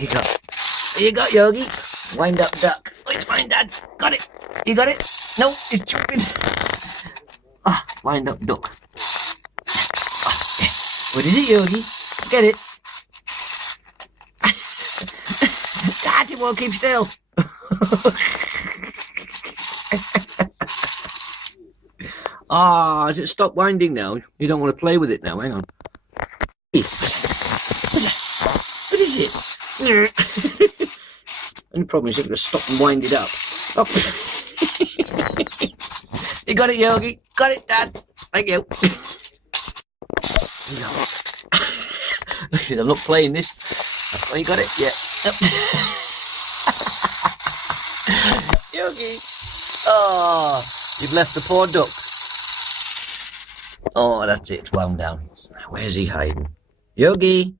Here you go. Here you go, Yogi. Wind up duck. Oh, it's mine, Dad. Got it. You got it? No, it's jumping. Ah, wind up duck. Ah, yeah. What is it, Yogi? Get it. Dad, it won't keep still. Ah, has it stopped winding now? You don't want to play with it now. Hang on. What is it? Only problem is you've got to stop and wind it up. Oh. You got it, Yogi. Got it, Dad. Thank you. I'm not playing this. Oh, you got it? Yeah. Yogi. Oh, you've left the poor duck. Oh, that's it. It's wound down. Where's he hiding? Yogi.